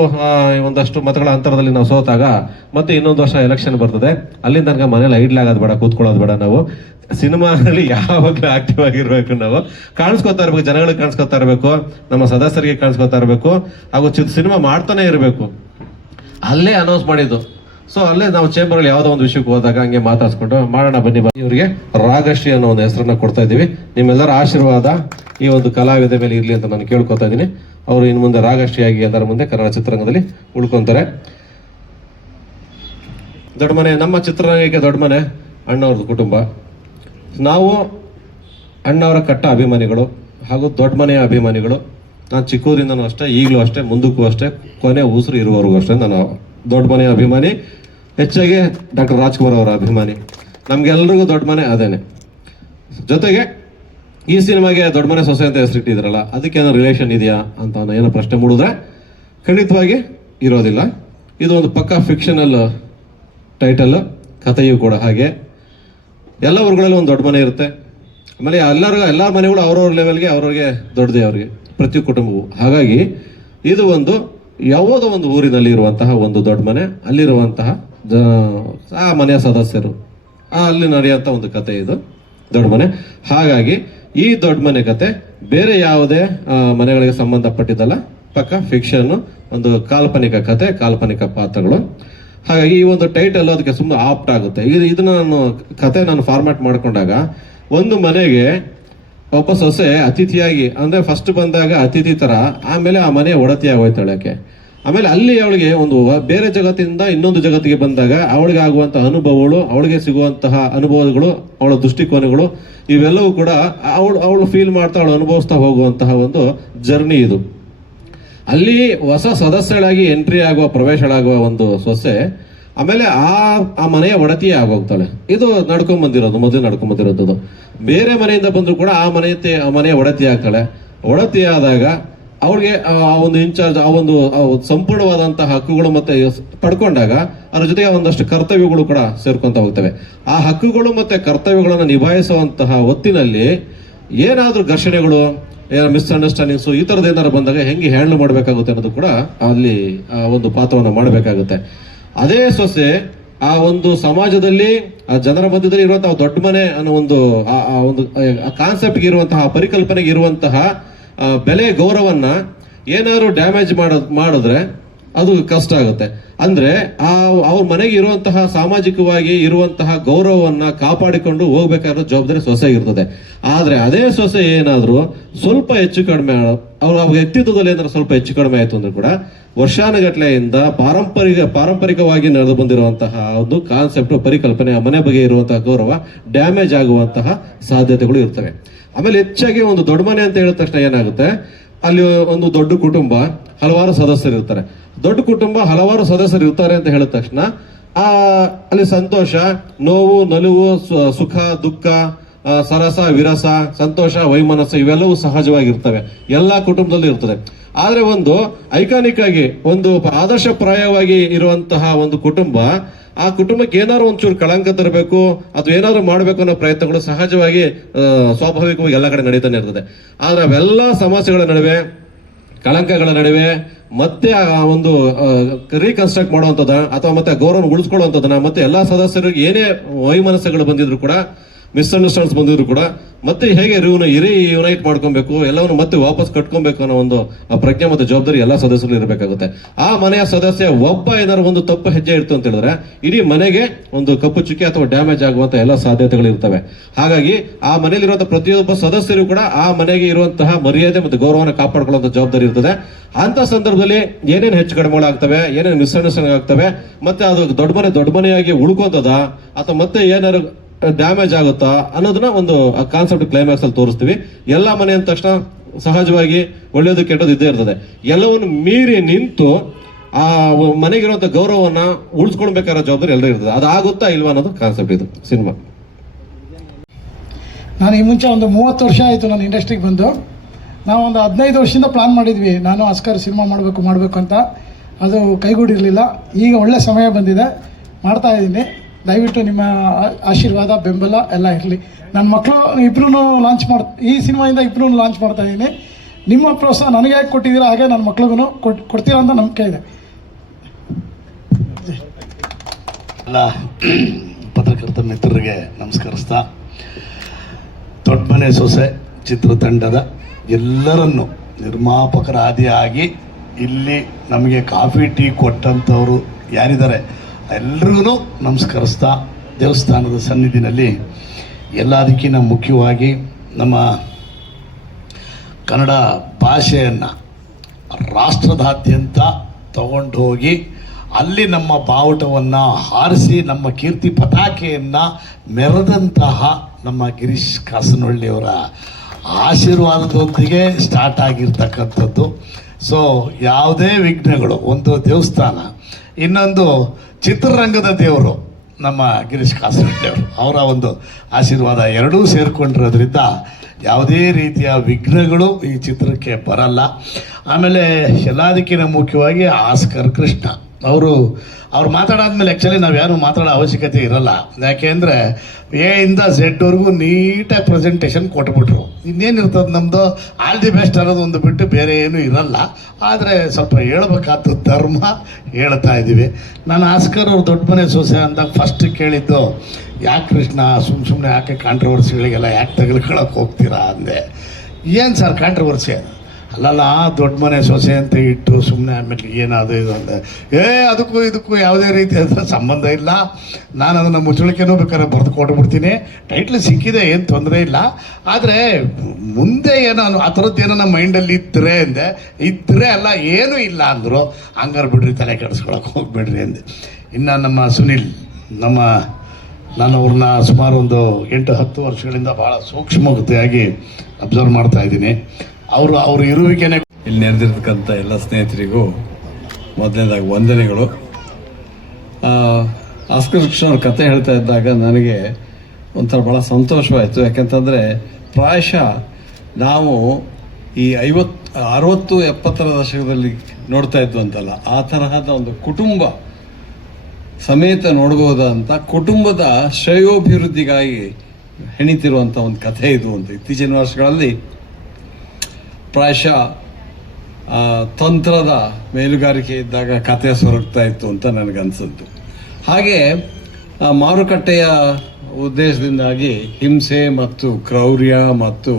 S5: ಒಂದಷ್ಟು ಮತಗಳ ಅಂತರದಲ್ಲಿ ನಾವು ಸೋತಾಗ ಮತ್ತೆ ಇನ್ನೊಂದು ವರ್ಷ ಎಲೆಕ್ಷನ್ ಬರ್ತದೆ. ಅಲ್ಲಿಂದ ತನಕ ಮನೇಲಿ ಐಡ್ಲಾಗೋದು ಬೇಡ, ಕೂತ್ಕೊಳ್ಳೋದು ಬೇಡ ನಾವು. ಸಿನಿಮಾದಲ್ಲಿ ಯಾವಾಗಲೂ ಆಕ್ಟಿವ್ ಆಗಿರ್ಬೇಕು ನಾವು? ಕಾಣಿಸ್ಕೊತಾ ಇರ್ಬೇಕು, ಜನಗಳಿಗೆ ಕಾಣಿಸ್ಕೊತಾ ಇರಬೇಕು, ನಮ್ಮ ಸದಸ್ಯರಿಗೆ ಕಾಣಿಸ್ಕೊತಾ ಇರಬೇಕು, ಹಾಗೂ ಚಿತ್ರ ಸಿನಿಮಾ ಮಾಡ್ತಾನೆ ಇರಬೇಕು. ಅಲ್ಲೇ ಅನೌನ್ಸ್ ಮಾಡಿದ್ದು. ಸೊ ಅಲ್ಲೇ ನಾವು ಚೇಂಬರ್ ಯಾವುದೋ ಒಂದು ವಿಷಯಕ್ಕೆ ಹೋದಾಗ ಹಂಗೆ ಮಾತಾಡ್ಸ್ಕೊಂಡು, ಮಾಡೋಣ ಬನ್ನಿ ಬನ್ನಿ ಇವರಿಗೆ. ರಾಗಶ್ರೀ ಅನ್ನೋ ಒಂದು ಹೆಸರನ್ನ ಕೊಡ್ತಾ ಇದ್ದೀವಿ. ನಿಮ್ಮೆಲ್ಲರ ಆಶೀರ್ವಾದ ಈ ಒಂದು ಕಲಾವಿದ ಮೇಲೆ ಇರಲಿ ಅಂತ ನಾನು ಕೇಳ್ಕೊತಾ ಇದ್ದೀನಿ. ಅವರು ಇನ್ನು ಮುಂದೆ ರಾಗಶ್ರೀಯಾಗಿ ಅದರ ಮುಂದೆ ಕನ್ನಡ ಚಿತ್ರರಂಗದಲ್ಲಿ ಉಳ್ಕೊಂತಾರೆ. ದೊಡ್ಡ ಮನೆ, ನಮ್ಮ ಚಿತ್ರರಂಗಕ್ಕೆ ದೊಡ್ಡ ಮನೆ, ಅಣ್ಣವ್ರದ್ದು ಕುಟುಂಬ. ನಾವು ಅಣ್ಣವರ ಕಟ್ಟ ಅಭಿಮಾನಿಗಳು ಹಾಗೂ ದೊಡ್ಡ ಮನೆಯ ಅಭಿಮಾನಿಗಳು. ನಾನು ಚಿಕ್ಕೂರಿಂದನೂ ಅಷ್ಟೇ, ಈಗಲೂ ಅಷ್ಟೇ, ಮುಂದಕ್ಕೂ ಅಷ್ಟೇ, ಕೊನೆ ಉಸಿರು ಇರುವವರೆಗೂ ಅಷ್ಟೇ ನಾನು ದೊಡ್ಡ ಮನೆಯ ಅಭಿಮಾನಿ. ಹೆಚ್ಚಾಗಿ ಡಾಕ್ಟರ್ ರಾಜ್ಕುಮಾರ್ ಅವರ ಅಭಿಮಾನಿ. ನಮಗೆಲ್ಲರಿಗೂ ದೊಡ್ಡ ಮನೆ ಅದೇನೆ. ಜೊತೆಗೆ ಈ ಸಿನಿಮಾಗೆ ದೊಡ್ಡ ಮನೆ ಸೊಸೆ ಅಂತ ಹೆಸರಿಟ್ಟಿದ್ರಲ್ಲ ಅದಕ್ಕೆ ಏನೋ ರಿಲೇಷನ್ ಇದೆಯಾ ಅಂತ ಏನೋ ಪ್ರಶ್ನೆ ಮೂಡಿದ್ರೆ ಖಂಡಿತವಾಗಿ ಇರೋದಿಲ್ಲ. ಇದು ಒಂದು ಪಕ್ಕಾ ಫಿಕ್ಷನಲ್ ಟೈಟಲ್ ಕಥೆಯೂ ಕೂಡ ಹಾಗೆ. ಎಲ್ಲ ಊರುಗಳಲ್ಲಿ ಒಂದು ದೊಡ್ಡ ಮನೆ ಇರುತ್ತೆ. ಆಮೇಲೆ ಎಲ್ಲರಿಗೂ ಎಲ್ಲ ಮನೆಗಳು ಅವ್ರವ್ರ ಲೆವೆಲ್ಗೆ ಅವ್ರವ್ರಿಗೆ ದೊಡ್ಡದೇ ಅವರಿಗೆ, ಪ್ರತಿ ಕುಟುಂಬವು. ಹಾಗಾಗಿ ಇದು ಒಂದು ಯಾವುದೋ ಒಂದು ಊರಿನಲ್ಲಿ ಇರುವಂತಹ ಒಂದು ದೊಡ್ಡ ಮನೆ, ಅಲ್ಲಿರುವಂತಹ ಆ ಮನೆಯ ಸದಸ್ಯರು. ಅಲ್ಲಿ ನಡೆಯುವಂಥ ಒಂದು ಕತೆ ಇದು, ದೊಡ್ಡ ಮನೆ. ಹಾಗಾಗಿ ಈ ದೊಡ್ಡ ಮನೆ ಕತೆ ಬೇರೆ ಯಾವುದೇ ಮನೆಗಳಿಗೆ ಸಂಬಂಧಪಟ್ಟಿದ್ದಲ್ಲ. ಪಕ್ಕ ಫಿಕ್ಷನ್ ಒಂದು ಕಾಲ್ಪನಿಕ ಕತೆ, ಕಾಲ್ಪನಿಕ ಪಾತ್ರಗಳು. ಹಾಗಾಗಿ ಈ ಒಂದು ಟೈಟಲ್ ಅದಕ್ಕೆ ಸುಮ್ಮನೆ ಆಪ್ಟ್ ಆಗುತ್ತೆ. ಇದು ಇದನ್ನ ನಾನು ಕತೆ ನಾನು ಫಾರ್ಮ್ಯಾಟ್ ಮಾಡ್ಕೊಂಡಾಗ ಒಂದು ಮನೆಗೆ ಒಬ್ಬ ಸೊಸೆ ಅತಿಥಿಯಾಗಿ, ಅಂದ್ರೆ ಫಸ್ಟ್ ಬಂದಾಗ ಅತಿಥಿ ತರ, ಆಮೇಲೆ ಆ ಮನೆ ಒಡತಿಯಾಗಿ ಹೋಯ್ತಾಳೆ ಆಕೆ ಆಮೇಲೆ ಅಲ್ಲಿ ಅವಳಿಗೆ ಒಂದು ಬೇರೆ ಜಗತ್ತಿಂದ ಇನ್ನೊಂದು ಜಗತ್ತಿಗೆ ಬಂದಾಗ ಅವಳಿಗೆ ಆಗುವಂತಹ ಅನುಭವಗಳು, ಅವಳಿಗೆ ಸಿಗುವಂತಹ ಅನುಭವಗಳು, ಅವಳ ದೃಷ್ಟಿಕೋನಗಳು, ಇವೆಲ್ಲವೂ ಕೂಡ ಅವಳು ಅವಳು ಫೀಲ್ ಮಾಡ್ತಾ, ಅವಳು ಅನುಭವಿಸ್ತಾ ಹೋಗುವಂತಹ ಒಂದು ಜರ್ನಿ ಇದು. ಅಲ್ಲಿ ಹೊಸ ಸದಸ್ಯಳಾಗಿ ಎಂಟ್ರಿ ಆಗುವ, ಪ್ರವೇಶಳಾಗುವ ಒಂದು ಸೊಸೆ, ಆಮೇಲೆ ಆ ಆ ಮನೆಯ ಒಡತಿಯೇ ಆಗೋಗ್ತಾಳೆ. ಇದು ನಡ್ಕೊಂಡ್ ಬಂದಿರೋದು, ಮೊದಲು ನಡ್ಕೊಂಡ್ ಬಂದಿರೋದು ಬೇರೆ ಮನೆಯಿಂದ ಬಂದರೂ ಕೂಡ ಆ ಮನೆ ಆ ಮನೆಯ ಒಡತಿ ಆಗ್ತಾಳೆ. ಒಡತಿ ಆದಾಗ ಅವ್ರಿಗೆ ಆ ಒಂದು ಇನ್ಚಾರ್ಜ್, ಆ ಒಂದು ಸಂಪೂರ್ಣವಾದಂತಹ ಹಕ್ಕುಗಳು ಮತ್ತೆ ಪಡ್ಕೊಂಡಾಗ ಅದ್ರ ಜೊತೆಗೆ ಒಂದಷ್ಟು ಕರ್ತವ್ಯಗಳು ಕೂಡ ಸೇರ್ಕೊಂತ ಹೋಗ್ತವೆ. ಆ ಹಕ್ಕುಗಳು ಮತ್ತೆ ಕರ್ತವ್ಯಗಳನ್ನು ನಿಭಾಯಿಸುವಂತಹ ಹೊತ್ತಿನಲ್ಲಿ ಏನಾದರೂ ಘರ್ಷಣೆಗಳು ಮಿಸ್ಅಂಡರ್ಸ್ಟ್ಯಾಂಡಿಂಗ್ಸು ಈ ಥರದ್ದು ಏನಾದ್ರು ಬಂದಾಗ ಹೆಂಗೆ ಹ್ಯಾಂಡಲ್ ಮಾಡಬೇಕಾಗುತ್ತೆ ಅನ್ನೋದು ಕೂಡ ಅಲ್ಲಿ ಆ ಒಂದು ಪಾತ್ರವನ್ನು ಮಾಡಬೇಕಾಗುತ್ತೆ. ಅದೇ ಸೊಸೆ, ಆ ಒಂದು ಸಮಾಜದಲ್ಲಿ, ಆ ಜನರ ಮಧ್ಯದಲ್ಲಿ ಇರುವಂತಹ ದೊಡ್ಡ ಮನೆ ಅನ್ನೋ ಒಂದು, ಆ- ಒಂದು ಕಾನ್ಸೆಪ್ಟ್ಗೆ ಇರುವಂತಹ, ಪರಿಕಲ್ಪನೆಗೆ ಇರುವಂತಹ ಬೆಲೆ ಗೌರವನ್ನ ಏನಾದ್ರು ಡ್ಯಾಮೇಜ್ ಮಾಡ, ಮಾಡಿದ್ರೆ ಅದು ಕಷ್ಟ ಆಗುತ್ತೆ. ಅಂದ್ರೆ ಆ ಅವ್ರ ಮನೆಗೆ ಇರುವಂತಹ ಸಾಮಾಜಿಕವಾಗಿ ಇರುವಂತಹ ಗೌರವವನ್ನ ಕಾಪಾಡಿಕೊಂಡು ಹೋಗ್ಬೇಕಾದ್ರೆ ಜವಾಬ್ದಾರಿ ಸೊಸೆ ಇರ್ತದೆ. ಆದ್ರೆ ಅದೇ ಸೊಸೆ ಏನಾದರೂ ಸ್ವಲ್ಪ ಹೆಚ್ಚು ಕಡಿಮೆ ಅವ್ರ ವ್ಯಕ್ತಿತ್ವದಲ್ಲಿ ಏನಾದ್ರು ಸ್ವಲ್ಪ ಹೆಚ್ಚು ಕಡಿಮೆ ಆಯ್ತು ಅಂದ್ರೆ ಕೂಡ ವರ್ಷಾನುಗಟ್ಲೆಯಿಂದ ಪಾರಂಪರಿಕ, ಪಾರಂಪರಿಕವಾಗಿ ನಡೆದು ಬಂದಿರುವಂತಹ ಒಂದು ಕಾನ್ಸೆಪ್ಟ್ ಪರಿಕಲ್ಪನೆ, ಆ ಮನೆ ಬಗ್ಗೆ ಇರುವಂತಹ ಗೌರವ ಡ್ಯಾಮೇಜ್ ಆಗುವಂತಹ ಸಾಧ್ಯತೆಗಳು ಇರ್ತವೆ. ಆಮೇಲೆ ಹೆಚ್ಚಾಗಿ ಒಂದು ದೊಡ್ಡ ಮನೆ ಅಂತ ಹೇಳಿದ ತಕ್ಷಣ ಏನಾಗುತ್ತೆ? ಅಲ್ಲಿ ಒಂದು ದೊಡ್ಡ ಕುಟುಂಬ, ಹಲವಾರು ಸದಸ್ಯರು ಇರ್ತಾರೆ. ದೊಡ್ಡ ಕುಟುಂಬ ಹಲವಾರು ಸದಸ್ಯರು ಇರ್ತಾರೆ ಅಂತ ಹೇಳಿದ ತಕ್ಷಣ, ಆ, ಅಲ್ಲಿ ಸಂತೋಷ, ನೋವು, ನಲುವು ಸುಖ, ದುಃಖ ಸರಸ, ವಿರಸ, ಸಂತೋಷ, ವೈಮನಸ್ಸು ಇವೆಲ್ಲವೂ ಸಹಜವಾಗಿರ್ತವೆ. ಎಲ್ಲಾ ಕುಟುಂಬದಲ್ಲೂ ಇರ್ತದೆ. ಆದರೆ ಒಂದು ಐಕಾನಿಕ್ ಆಗಿ ಒಂದು ಆದರ್ಶಪ್ರಾಯವಾಗಿ ಇರುವಂತಹ ಒಂದು ಕುಟುಂಬ, ಆ ಕುಟುಂಬಕ್ಕೆ ಏನಾದ್ರು ಒಂಚೂರು ಕಳಂಕ ತರಬೇಕು, ಅಥವಾ ಏನಾದ್ರು ಮಾಡಬೇಕು ಅನ್ನೋ ಪ್ರಯತ್ನಗಳು ಸಹಜವಾಗಿ ಸ್ವಾಭಾವಿಕವಾಗಿ ಎಲ್ಲ ಕಡೆ ನಡೀತಾನೆ ಇರ್ತದೆ. ಆದರೆ ಅವೆಲ್ಲ ಸಮಸ್ಯೆಗಳ ನಡುವೆ ಕಳಂಕಗಳ ನಡುವೆ ಮತ್ತೆ ಆ ಒಂದು ರೀಕನ್ಸ್ಟ್ರಕ್ಟ್ ಮಾಡುವಂಥದ್ದು ಅಥವಾ ಮತ್ತೆ ಗೌರವ ಉಳಿಸ್ಕೊಳ್ಳುವಂಥದ್ದನ್ನ ಮತ್ತೆ ಎಲ್ಲಾ ಸದಸ್ಯರಿಗೆ ಏನೇ ವೈಮನಸ್ಸುಗಳು ಬಂದಿದ್ರು ಕೂಡ ಮಿಸ್ಅಂಡರ್ಸ್ಟ್ಯಾಂಡ್ಸ್ ಬಂದಿದ್ರು ಕೂಡ ಮತ್ತೆ ಹೇಗೆ ರಿವ್ನ ಇರಿ ಯುನೈಟ್ ಮಾಡ್ಕೊಬೇಕು, ಎಲ್ಲವನ್ನು ಮತ್ತೆ ವಾಪಸ್ ಕಟ್ಕೊಬೇಕು ಅನ್ನೋ ಒಂದು, ಆ ಪ್ರಜ್ಞೆ ಮತ್ತು ಜವಾಬ್ದಾರಿ ಎಲ್ಲ ಸದಸ್ಯರು ಇರಬೇಕಾಗುತ್ತೆ. ಆ ಮನೆಯ ಸದಸ್ಯ ಒಬ್ಬ ಏನಾದ್ರು ಒಂದು ತಪ್ಪು ಹೆಜ್ಜೆ ಇಡ್ತು ಅಂತ ಹೇಳಿದ್ರೆ, ಇಡೀ ಮನೆಗೆ ಒಂದು ಕಪ್ಪು ಚುಕ್ಕಿ ಅಥವಾ ಡ್ಯಾಮೇಜ್ ಆಗುವಂತ ಎಲ್ಲ ಸಾಧ್ಯತೆಗಳು ಇರ್ತವೆ. ಹಾಗಾಗಿ ಆ ಮನೆಯಲ್ಲಿರುವಂತಹ ಪ್ರತಿಯೊಬ್ಬ ಸದಸ್ಯರು ಕೂಡ ಆ ಮನೆಗೆ ಇರುವಂತಹ ಮರ್ಯಾದೆ ಮತ್ತು ಗೌರವನ ಕಾಪಾಡ್ಕೊಳ್ಳುವಂತ ಜವಾಬ್ದಾರಿ ಇರ್ತದೆ. ಅಂತ ಸಂದರ್ಭದಲ್ಲಿ ಏನೇನು ಹೆಚ್ಚು ಕಡಿಮೆಗಳಾಗ್ತವೆ ಏನೇನು ಮಿಸ್ಅಂಡರ್ಸ್ಟ್ಯಾಂಡಿಂಗ್ ಆಗ್ತವೆ, ಮತ್ತೆ ಅದು ದೊಡ್ಡ ಮನೆ ದೊಡ್ಡ ಮನೆಯಾಗಿ ಉಳ್ಕೊಂತದ, ಅಥವಾ ಮತ್ತೆ ಏನಾದ್ರು ಡ್ಯಾಮೇಜ್ ಆಗುತ್ತಾ ಅನ್ನೋದನ್ನ ಒಂದು ಕಾನ್ಸೆಪ್ಟ್ ಕ್ಲೈಮ್ಯಾಕ್ಸ್ ಅಲ್ಲಿ ತೋರಿಸ್ತೀವಿ. ಎಲ್ಲ ಮನೆ ಅಂದ ತಕ್ಷಣ ಸಹಜವಾಗಿ ಒಳ್ಳೇದು ಕೆಟ್ಟದ್ದು ಇದ್ದೇ ಇರ್ತದೆ. ಎಲ್ಲವನ್ನು ಮೀರಿ ನಿಂತು ಆ ಮನೆಗಿರುವಂತ ಗೌರವವನ್ನ ಉಳಿಸ್ಕೊಳ್ಬೇಕಾದ ಜವಾಬ್ದಾರಿ ಎಲ್ಲರೂ ಇರ್ತದೆ. ಅದಾಗುತ್ತಾ ಇಲ್ವಾ ಅನ್ನೋದು ಕಾನ್ಸೆಪ್ಟ್ ಇದು ಸಿನಿಮಾ
S6: ನಾನು ಈ ಮುಂಚೆ ಒಂದು ಮೂವತ್ತು ವರ್ಷ ಆಯಿತು ನಾನು ಇಂಡಸ್ಟ್ರಿಗೆ ಬಂದು. ನಾವು ಒಂದು ಹದಿನೈದು ವರ್ಷದಿಂದ ಪ್ಲಾನ್ ಮಾಡಿದ್ವಿ. ನಾನು ಅಸ್ಕರ್ ಸಿನಿಮಾ ಮಾಡಬೇಕು ಮಾಡಬೇಕು ಅಂತ. ಅದು ಕೈಗೂಡಿರಲಿಲ್ಲ. ಈಗ ಒಳ್ಳೆ ಸಮಯ ಬಂದಿದೆ. ಮಾಡ್ತಾ ಇದ್ದೀನಿ. ದಯವಿಟ್ಟು ನಿಮ್ಮ ಆಶೀರ್ವಾದ, ಬೆಂಬಲ ಎಲ್ಲ ಇರಲಿ. ನನ್ನ ಮಕ್ಕಳು ಇಬ್ಬರೂ ಲಾಂಚ್ ಮಾಡ್, ಈ ಸಿನಿಮಾಯಿಂದ ಇಬ್ಬರೂ ಲಾಂಚ್ ಮಾಡ್ತಾ ಇದ್ದೀನಿ ನಿಮ್ಮ ಪ್ರೋತ್ಸಾಹ ನನಗೆ ಯಾಕೆ ಕೊಟ್ಟಿದ್ದೀರಾ, ಹಾಗೆ ನನ್ನ ಮಕ್ಳಿಗೂ ಕೊಟ್ಟು ಕೊಡ್ತೀರಾ ಅಂತ ನಂಬಿಕೆ ಇದೆ.
S7: ಎಲ್ಲ ಪತ್ರಕರ್ತ ಮಿತ್ರರಿಗೆ ನಮಸ್ಕರಿಸ್ತಾ ದೊಡ್ಡ ಮನೆ ಸೊಸೆ ಚಿತ್ರತಂಡದ ಎಲ್ಲರನ್ನು ನಿರ್ಮಾಪಕರ ಆದಿಯಾಗಿ ಇಲ್ಲಿ ನಮಗೆ ಕಾಫಿ ಟೀ ಕೊಟ್ಟಂಥವರು ಯಾರಿದ್ದಾರೆ? ಎಲ್ರಿಗೂ ನಮಸ್ಕರಿಸ್ತಾ ದೇವಸ್ಥಾನದ ಸನ್ನಿಧಿನಲ್ಲಿ ಎಲ್ಲದಕ್ಕಿಂತ ಮುಖ್ಯವಾಗಿ ನಮ್ಮ ಕನ್ನಡ ಭಾಷೆಯನ್ನು ರಾಷ್ಟ್ರದಾದ್ಯಂತ ತಗೊಂಡು ಹೋಗಿ ಅಲ್ಲಿ ನಮ್ಮ ಬಾವುಟವನ್ನು ಹಾರಿಸಿ ನಮ್ಮ ಕೀರ್ತಿ ಪತಾಕೆಯನ್ನು ಮೆರೆದಂತಹ ನಮ್ಮ ಗಿರೀಶ್ ಕಾಸನಹಳ್ಳಿಯವರ ಆಶೀರ್ವಾದದೊಂದಿಗೆ ಸ್ಟಾರ್ಟ್ ಆಗಿರ್ತಕ್ಕಂಥದ್ದು. ಸೊ ಯಾವುದೇ ವಿಘ್ನಗಳು, ಒಂದು ದೇವಸ್ಥಾನ, ಇನ್ನೊಂದು ಚಿತ್ರರಂಗದ ದೇವರು, ನಮ್ಮ ಗಿರೀಶ್ ಕಾಸರಟ್ಟಿಯವರು ಅವರ ಒಂದು ಆಶೀರ್ವಾದ ಎರಡೂ ಸೇರಿಕೊಂಡಿರೋದ್ರಿಂದ ಯಾವುದೇ ರೀತಿಯ ವಿಘ್ನಗಳು ಈ ಚಿತ್ರಕ್ಕೆ ಬರಲ್ಲ. ಆಮೇಲೆ ಎಲ್ಲದಕ್ಕಿಂತ ಮುಖ್ಯವಾಗಿ ಆಸ್ಕರ್ ಕೃಷ್ಣ. ಅವರು, ಅವ್ರು ಮಾತಾಡಾದ್ಮೇಲೆ ಆ್ಯಕ್ಚುಲಿ ನಾವು ಯಾರು ಮಾತಾಡೋ ಅವಶ್ಯಕತೆ ಇರಲ್ಲ. ಯಾಕೆಂದರೆ ಇಂದ ಝೆಡ್ವರೆಗೂ ನೀಟಾಗಿ ಪ್ರೆಸೆಂಟೇಷನ್ ಕೊಟ್ಬಿಟ್ರು. ಇನ್ನೇನಿರ್ತದೆ ನಮ್ಮದು ಆಲ್ ದಿ ಬೆಸ್ಟ್ ಅನ್ನೋದು ಒಂದು ಬಿಟ್ಟು ಬೇರೆ ಏನೂ ಇರಲ್ಲ. ಆದರೆ ಸ್ವಲ್ಪ ಹೇಳ್ಬೇಕಾದ ಧರ್ಮ ಹೇಳ್ತಾ ಇದ್ದೀವಿ. ನಾನು ಆಸ್ಕರ್ ಅವ್ರು ದೊಡ್ಡ ಮನೆ ಸೊಸೆ ಅಂದಾಗ ಫಸ್ಟ್ ಕೇಳಿದ್ದು ಯಾಕೆ ಕೃಷ್ಣ ಸುಮ್ಮ ಸುಮ್ಮನೆ ಯಾಕೆ ಕಾಂಟ್ರವರ್ಸಿಗಳಿಗೆಲ್ಲ ಯಾಕೆ ತಗಲ್ಕೊಳಕ್ಕೆ ಹೋಗ್ತೀರಾ? ಅಂದೆ. ಏನು ಸರ್ ಕಾಂಟ್ರವರ್ಸಿ ಅಲ್ಲಲ್ಲ ದೊಡ್ಡ ಮನೆ ಸೊಸೆ ಅಂತ ಇಟ್ಟು ಸುಮ್ಮನೆ ಆಮೇಲೆ ಏನಾದು ಇದು ಅಂದ ಏ, ಅದಕ್ಕೂ ಇದಕ್ಕೂ ಯಾವುದೇ ರೀತಿಯಾದ ಸಂಬಂಧ ಇಲ್ಲ. ನಾನು ಅದನ್ನು ಮುಚ್ಚಳಿಕೆನೂ ಬೇಕಾದ್ರೆ ಬರೆದು ಕೊಟ್ಬಿಡ್ತೀನಿ. ಟೈಟ್ಲ್ ಸಿಕ್ಕಿದೆ, ಏನು ತೊಂದರೆ ಇಲ್ಲ. ಆದರೆ ಮುಂದೆ ಏನೋ ಆ ಥರದ್ದು ಏನೋ ನಮ್ಮ ಮೈಂಡಲ್ಲಿ ಇದ್ದರೆ ಅಂದೆ. ಇದ್ದರೆ ಅಲ್ಲ, ಏನೂ ಇಲ್ಲ ಅಂದರು. ಹಂಗಾರೆ ಬಿಡ್ರಿ, ತಲೆ ಕೆಡಿಸ್ಕೊಳಕ್ಕೆ ಹೋಗ್ಬೇಡ್ರಿ ಅಂದೆ. ಇನ್ನು ನಮ್ಮ ಸುನಿಲ್, ನಮ್ಮ ನಾನು ಅವ್ರನ್ನ ಸುಮಾರು ಒಂದು ಎಂಟು ಹತ್ತು ವರ್ಷಗಳಿಂದ ಭಾಳ ಸೂಕ್ಷ್ಮತೆಯಾಗಿ ಅಬ್ಸರ್ವ್ ಮಾಡ್ತಾ ಇದ್ದೀನಿ. ಅವರು ಅವ್ರ ಇರುವಿಕೆನೆ
S8: ಇಲ್ಲಿ ನೆರೆದಿರ್ತಕ್ಕಂಥ ಎಲ್ಲ ಸ್ನೇಹಿತರಿಗೂ ಮೊದಲನೇದಾಗಿ ವಂದನೆಗಳು. ಆಸ್ಕರ್ ಕೃಷ್ಣ ಅವ್ರ ಕತೆ ಹೇಳ್ತಾ ಇದ್ದಾಗ ನನಗೆ ಒಂಥರ ಭಾಳ ಸಂತೋಷವಾಯಿತು. ಯಾಕಂತಂದರೆ ಪ್ರಾಯಶಃ ನಾವು ಈ ಐವತ್ತು ಅರವತ್ತು, ಎಪ್ಪತ್ತರ ದಶಕದಲ್ಲಿ ನೋಡ್ತಾ ಇದ್ವು ಅಂತಲ್ಲ, ಆ ತರಹದ ಒಂದು ಕುಟುಂಬ ಸಮೇತ ನೋಡ್ಬೋದಂತ ಕುಟುಂಬದ ಶ್ರೇಯೋಭಿವೃದ್ಧಿಗಾಗಿ ಹೆಣಿತಿರುವಂಥ ಒಂದು ಕಥೆ ಇದು ಅಂತ. ಇತ್ತೀಚಿನ ವರ್ಷಗಳಲ್ಲಿ ಪ್ರಾಯಶಃ ತಂತ್ರದ ಮೇಲುಗಾರಿಕೆ ಇದ್ದಾಗ ಕತೆ ಸೊರಗ್ತಾ ಇತ್ತು ಅಂತ ನನಗನ್ಸುತ್ತೆ ಹಾಗೆ ಮಾರುಕಟ್ಟೆಯ ಉದ್ದೇಶದಿಂದಾಗಿ ಹಿಂಸೆ ಮತ್ತು ಕ್ರೌರ್ಯ ಮತ್ತು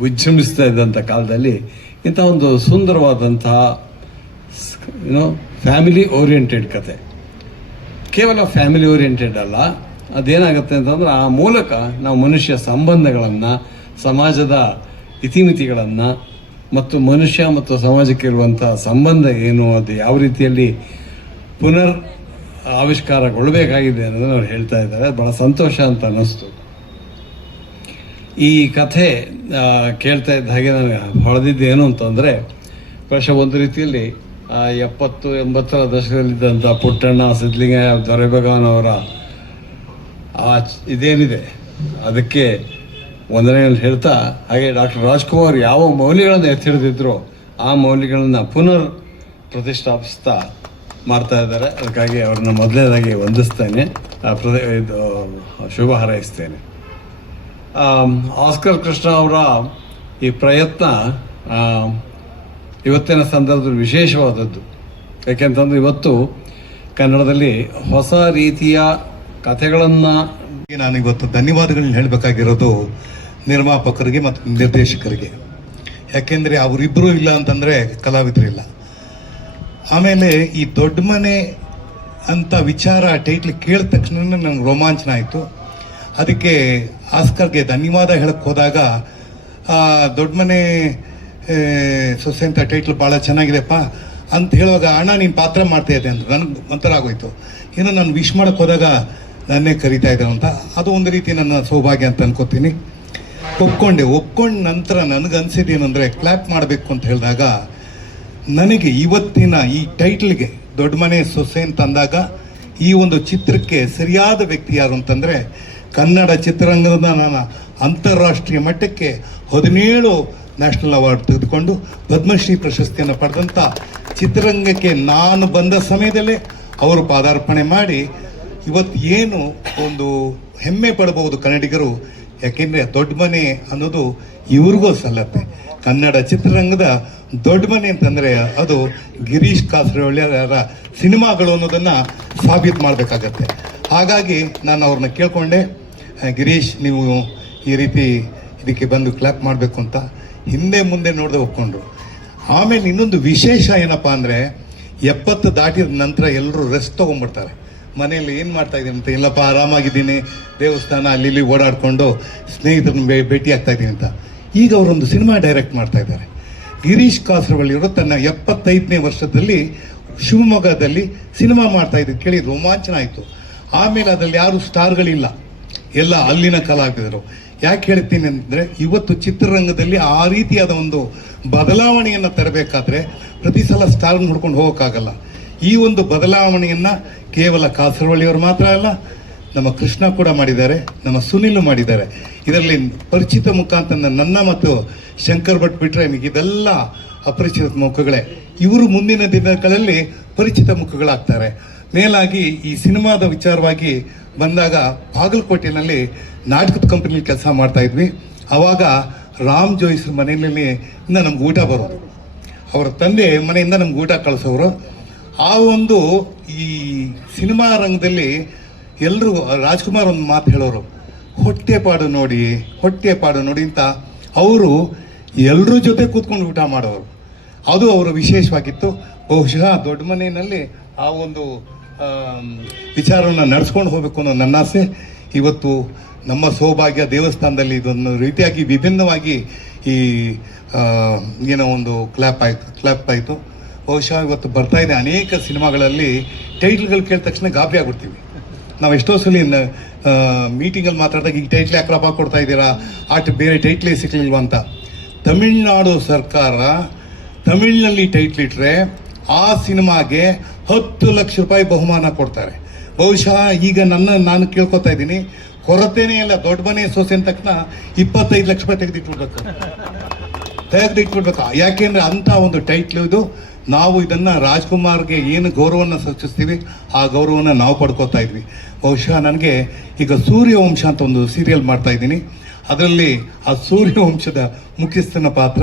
S8: ವಿಜೃಂಭಿಸ್ತಾ ಇದ್ದಂಥ ಕಾಲದಲ್ಲಿ ಇಂಥ ಒಂದು ಸುಂದರವಾದಂತಹ ಏನೋ ಫ್ಯಾಮಿಲಿ ಓರಿಯೆಂಟೆಡ್ ಕತೆ ಕೇವಲ ಫ್ಯಾಮಿಲಿ ಓರಿಯೆಂಟೆಡ್ ಅಲ್ಲ, ಅದೇನಾಗುತ್ತೆ ಅಂತಂದ್ರೆ ಆ ಮೂಲಕ ನಾವು ಮನುಷ್ಯ ಸಂಬಂಧಗಳನ್ನು ಸಮಾಜದ ಇತಿಮಿತಿಗಳನ್ನು ಮತ್ತು ಮನುಷ್ಯ ಮತ್ತು ಸಮಾಜಕ್ಕೆ ಇರುವಂಥ ಸಂಬಂಧ ಏನು, ಅದು ಯಾವ ರೀತಿಯಲ್ಲಿ ಪುನರ್ ಆವಿಷ್ಕಾರಗೊಳ್ಳಬೇಕಾಗಿದೆ ಅನ್ನೋದನ್ನು ಅವ್ರು ಹೇಳ್ತಾ ಇದ್ದಾರೆ. ಭಾಳ ಸಂತೋಷ ಅಂತ ಅನ್ನಿಸ್ತು. ಈ ಕಥೆ ಕೇಳ್ತಾ ಇದ್ದ ಹಾಗೆ ನನಗೆ ಹೊಳೆದಿದ್ದು ಏನು ಅಂತಂದರೆ, ವರ್ಷ ಒಂದು ರೀತಿಯಲ್ಲಿ ಎಪ್ಪತ್ತು, ಎಂಬತ್ತರ ದಶಕದಲ್ಲಿದ್ದಂಥ ಪುಟ್ಟಣ್ಣ ಸಿದ್ಧಲಿಂಗಯ್ಯ ದೊರೆ ಭಗವಾನ್ ಅವರ, ಆ, ಇದೇನಿದೆ, ಅದಕ್ಕೆ ವಂದನೆಗಳನ್ನು ಹೇಳ್ತಾ, ಹಾಗೆ ಡಾಕ್ಟರ್ ರಾಜ್ಕುಮಾರ್ ಯಾವ ಮೌಲ್ಯಗಳನ್ನು ಎತ್ತಿ ಆ ಮೌಲ್ಯಗಳನ್ನು ಪುನರ್ ಪ್ರತಿಷ್ಠಾಪಿಸ್ತಾ ಮಾಡ್ತಾ ಇದ್ದಾರೆ. ಅದಕ್ಕಾಗಿ ಅವ್ರನ್ನ ಮೊದಲನೇದಾಗಿ ವಂದಿಸ್ತೇನೆ. ಇದು, ಶುಭ ಹಾರೈಸ್ತೇನೆ. ಆಸ್ಕರ್ ಕೃಷ್ಣ ಅವರ ಈ ಪ್ರಯತ್ನ ಇವತ್ತಿನ ಸಂದರ್ಭದಲ್ಲಿ ವಿಶೇಷವಾದದ್ದು. ಯಾಕೆಂತಂದ್ರೆ ಇವತ್ತು ಕನ್ನಡದಲ್ಲಿ ಹೊಸ ರೀತಿಯ ಕಥೆಗಳನ್ನು
S9: ನಾನು ಇವತ್ತು ಧನ್ಯವಾದಗಳನ್ನ ಹೇಳಬೇಕಾಗಿರೋದು ನಿರ್ಮಾಪಕರಿಗೆ ಮತ್ತು ನಿರ್ದೇಶಕರಿಗೆ. ಯಾಕೆಂದರೆ ಅವರಿಬ್ಬರೂ ಇಲ್ಲ ಅಂತಂದರೆ ಕಲಾವಿದರಿಲ್ಲ ಆಮೇಲೆ ಈ ದೊಡ್ಡ ಮನೆ ಅಂತ ವಿಚಾರ ಟೈಟ್ಲ್ ಕೇಳಿದ ತಕ್ಷಣ ನನಗೆ ರೋಮಾಂಚನ ಆಯಿತು. ಅದಕ್ಕೆ ಆಸ್ಕರ್ಗೆ ಧನ್ಯವಾದ ಹೇಳಕ್ಕೆ ಹೋದಾಗ ದೊಡ್ಡ ಮನೆ ಸೊಸೆ ಅಂತ ಟೈಟ್ಲ್ ಭಾಳ ಚೆನ್ನಾಗಿದೆಪ್ಪ ಅಂತ ಹೇಳುವಾಗ, ಅಣ್ಣ, ನೀನು ಪಾತ್ರ ಮಾಡ್ತಾ ಇದ್ದೆ ಅಂತ ನನಗೆ ಒಂಥರ ಆಗೋಯ್ತು. ಏನೋ ನಾನು ವಿಶ್ ಮಾಡೋಕ್ಕೆ ಹೋದಾಗ ನನ್ನೇ ಕರಿತಾ ಇದ್ದಾರೆ ಅಂತ. ಅದು ಒಂದು ರೀತಿ ನನ್ನ ಸೌಭಾಗ್ಯ ಅಂತ ಅನ್ಕೋತೀನಿ. ಒಪ್ಕೊಂಡೆ. ಒಪ್ಕೊಂಡ ನಂತರ ನನಗನ್ಸಿದ್ದೇನಂದ್ರೆ ಕ್ಲ್ಯಾಪ್ ಮಾಡಬೇಕು ಅಂತ ಹೇಳಿದಾಗ, ನನಗೆ ಇವತ್ತಿನ ಈ ಟೈಟ್ಲ್ಗೆ ದೊಡ್ಡ ಮನೆ ಸೊಸೆ ಅಂತ ಅಂದಾಗ, ಈ ಒಂದು ಚಿತ್ರಕ್ಕೆ ಸರಿಯಾದ ವ್ಯಕ್ತಿ ಯಾರು ಅಂತಂದರೆ, ಕನ್ನಡ ಚಿತ್ರರಂಗದ ನಾನು ಅಂತಾರಾಷ್ಟ್ರೀಯ ಮಟ್ಟಕ್ಕೆ ಹದಿನೇಳು ನ್ಯಾಷನಲ್ ಅವಾರ್ಡ್ ತೆಗೆದುಕೊಂಡು ಪದ್ಮಶ್ರೀ ಪ್ರಶಸ್ತಿಯನ್ನು ಪಡೆದಂಥ ಚಿತ್ರರಂಗಕ್ಕೆ ನಾನು ಬಂದ ಸಮಯದಲ್ಲೇ ಅವರು ಪಾದಾರ್ಪಣೆ ಮಾಡಿ ಇವತ್ತು ಏನು ಒಂದು ಹೆಮ್ಮೆ ಪಡಬಹುದು ಕನ್ನಡಿಗರು? ಯಾಕೆಂದರೆ ದೊಡ್ಡ ಮನೆ ಅನ್ನೋದು ಇವ್ರಿಗೂ ಸಲ್ಲತ್ತೆ. ಕನ್ನಡ ಚಿತ್ರರಂಗದ ದೊಡ್ಡ ಮನೆ ಅಂತಂದರೆ ಅದು ಗಿರೀಶ್ ಕಾಸರವಳ್ಳಿಯವರ ಸಿನಿಮಾಗಳು ಅನ್ನೋದನ್ನು ಸಾಬೀತು ಮಾಡಬೇಕಾಗತ್ತೆ. ಹಾಗಾಗಿ ನಾನು ಅವ್ರನ್ನ ಕೇಳಿಕೊಂಡೆ ಗಿರೀಶ್, ನೀವು ಈ ರೀತಿ ಇದಕ್ಕೆ ಬಂದು ಕ್ಲಾಪ್ ಮಾಡಬೇಕು ಅಂತ ಹಿಂದೆ ಮುಂದೆ ನೋಡದೆ ಒಪ್ಕೊಂಡ್ರು. ಆಮೇಲೆ ಇನ್ನೊಂದು ವಿಶೇಷ ಏನಪ್ಪ ಅಂದರೆ ಎಪ್ಪತ್ತು ದಾಟಿದ ನಂತರ ಎಲ್ಲರೂ ರೆಸ್ಟ್ ತೊಗೊಂಡ್ಬಿಡ್ತಾರೆ. ಮನೆಯಲ್ಲಿ ಏನು ಮಾಡ್ತಾ ಇದ್ದೀನಿ ಅಂತ ಇಲ್ಲಪ್ಪ, ಆರಾಮಾಗಿದ್ದೀನಿ. ದೇವಸ್ಥಾನ ಅಲ್ಲಿ ಇಲ್ಲಿ ಓಡಾಡಿಕೊಂಡು ಸ್ನೇಹಿತರನ್ನ ಭೇಟಿ ಆಗ್ತಾ ಇದ್ದೀನಿ ಅಂತ. ಈಗ ಅವರೊಂದು ಸಿನಿಮಾ ಡೈರೆಕ್ಟ್ ಮಾಡ್ತಾ ಇದ್ದಾರೆ. ಗಿರೀಶ್ ಕಾಸರವಳ್ಳಿಯವರು ತನ್ನ ಎಪ್ಪತ್ತೈದನೇ ವರ್ಷದಲ್ಲಿ ಶಿವಮೊಗ್ಗದಲ್ಲಿ ಸಿನಿಮಾ ಮಾಡ್ತಾ ಇದ್ದು ಕೇಳಿ ರೋಮಾಂಚನ ಆಯಿತು. ಆಮೇಲೆ ಅದರಲ್ಲಿ ಯಾರು ಸ್ಟಾರ್ಗಳಿಲ್ಲ. ಎಲ್ಲ ಅಲ್ಲಿನ ಕಲಾವಿದರು. ಯಾಕೆ ಹೇಳ್ತೀನಿ ಅಂದರೆ, ಇವತ್ತು ಚಿತ್ರರಂಗದಲ್ಲಿ ಆ ರೀತಿಯಾದ ಒಂದು ಬದಲಾವಣೆಯನ್ನು ತರಬೇಕಾದ್ರೆ ಪ್ರತಿ ಸಲ ಸ್ಟಾರ್ ನೋಡ್ಕೊಂಡು ಹೋಗೋಕ್ಕಾಗಲ್ಲ. ಈ ಒಂದು ಬದಲಾವಣೆಯನ್ನು ಕೇವಲ ಕಾಸರವಳ್ಳಿಯವರು ಮಾತ್ರ ಅಲ್ಲ, ನಮ್ಮ ಕೃಷ್ಣ ಕೂಡ ಮಾಡಿದ್ದಾರೆ, ನಮ್ಮ ಸುನಿಲ್ ಮಾಡಿದ್ದಾರೆ. ಇದರಲ್ಲಿ ಪರಿಚಿತ ಮುಖಾಂತರ ನನ್ನ ಮತ್ತು ಶಂಕರ್ ಭಟ್ ಬಿಟ್ಟರೆ ಇದೆಲ್ಲ ಅಪರಿಚಿತ ಮುಖಗಳೇ. ಇವರು ಮುಂದಿನ ದಿನಗಳಲ್ಲಿ ಪರಿಚಿತ ಮುಖಗಳಾಗ್ತಾರೆ. ಮೇಲಾಗಿ ಈ ಸಿನಿಮಾದ ವಿಚಾರವಾಗಿ ಬಂದಾಗ ಬಾಗಲಕೋಟೆಯಲ್ಲಿ ನಾಟಕದ ಕಂಪನಿಯಲ್ಲಿ ಕೆಲಸ ಮಾಡ್ತಾ ಇದ್ವಿ. ಅವಾಗ ರಾಮ್ ಜೋಯಿಸ್ ಮನೆಯಲ್ಲಿ ನಮ್ಗೆ ಊಟ ಬರೋದು. ಅವರ ತಂದೆ ಮನೆಯಿಂದ ನಮ್ಗೆ ಊಟ ಕಳಿಸೋರು. ಆ ಒಂದು ಈ ಸಿನಿಮಾ ರಂಗದಲ್ಲಿ ಎಲ್ಲರೂ ರಾಜ್ಕುಮಾರ್ ಒಂದು ಮಾತು ಹೇಳೋರು ಹೊಟ್ಟೆಪಾಡು ನೋಡಿ ಹೊಟ್ಟೆಪಾಡು ನೋಡಿ ಅಂತ ಅವರು ಎಲ್ಲರ ಜೊತೆ ಕೂತ್ಕೊಂಡು ಊಟ ಮಾಡೋರು. ಅದು ಅವರ ವಿಶೇಷವಾಗಿತ್ತು. ಬಹುಶಃ ದೊಡ್ಡ ಮನೆಯಲ್ಲಿ ಆ ಒಂದು ವಿಚಾರವನ್ನು ನಡೆಸ್ಕೊಂಡು ಹೋಗಬೇಕು ಅನ್ನೋ ನನ್ನ ಆಸೆ. ಇವತ್ತು ನಮ್ಮ ಸೌಭಾಗ್ಯ ದೇವಸ್ಥಾನದಲ್ಲಿ ಇದೊಂದು ರೀತಿಯಾಗಿ ವಿಭಿನ್ನವಾಗಿ ಈ ಏನೋ ಒಂದು ಕ್ಲ್ಯಾಪ್ ಆಯಿತು ಕ್ಲ್ಯಾಪ್ ಆಯಿತು. ಬಹುಶಃ ಇವತ್ತು ಬರ್ತಾ ಇದೆ ಅನೇಕ ಸಿನಿಮಾಗಳಲ್ಲಿ ಟೈಟ್ಲ್ಗಳು ಕೇಳಿದ ತಕ್ಷಣ ಗಾಬರಿ ಆಗ್ಬಿಡ್ತೀವಿ. ನಾವು ಎಷ್ಟೋ ಸಲ ಮೀಟಿಂಗಲ್ಲಿ ಮಾತಾಡಿದಾಗ ಈಗ ಟೈಟ್ಲ್ ಯಾಕ್ರಪ್ಪ ಕೊಡ್ತಾ ಇದ್ದೀರಾ? ಆಟ ಬೇರೆ ಟೈಟ್ಲೇ ಸಿಕ್ಕಲಿಲ್ವ ಅಂತ. ತಮಿಳ್ನಾಡು ಸರ್ಕಾರ ತಮಿಳಿನಲ್ಲಿ ಟೈಟ್ಲ್ ಇಟ್ಟರೆ ಆ ಸಿನಿಮಾಗೆ ಹತ್ತು ಲಕ್ಷ ರೂಪಾಯಿ ಬಹುಮಾನ ಕೊಡ್ತಾರೆ. ಬಹುಶಃ ಈಗ ನನ್ನ, ನಾನು ಕೇಳ್ಕೊತಾ ಇದ್ದೀನಿ. ಕೊರತೆನೇ ಇಲ್ಲ ದೊಡ್ಡ ಮನೆ ಸೊಸೆ ಅಂದ ತಕ್ಷಣ ಇಪ್ಪತ್ತೈದು ಲಕ್ಷ ರೂಪಾಯಿ ತೆಗೆದಿಟ್ಬಿಡ್ಬೇಕು. ತೆಗೆದಿಟ್ಬಿಡ್ಬೇಕು. ಯಾಕೆಂದರೆ ಅಂಥ ಒಂದು ಟೈಟ್ಲು ಇದು. ನಾವು ಇದನ್ನು ರಾಜ್ಕುಮಾರ್ಗೆ ಏನು ಗೌರವವನ್ನು ಸೂಚಿಸ್ತೀವಿ ಆ ಗೌರವವನ್ನು ನಾವು ಪಡ್ಕೋತಾ ಇದ್ವಿ. ಬಹುಶಃ ನನಗೆ ಈಗ ಸೂರ್ಯವಂಶ ಅಂತ ಒಂದು ಸೀರಿಯಲ್ ಮಾಡ್ತಾ ಇದ್ದೀನಿ. ಅದರಲ್ಲಿ ಆ ಸೂರ್ಯವಂಶದ ಮುಖ್ಯಸ್ಥನ ಪಾತ್ರ.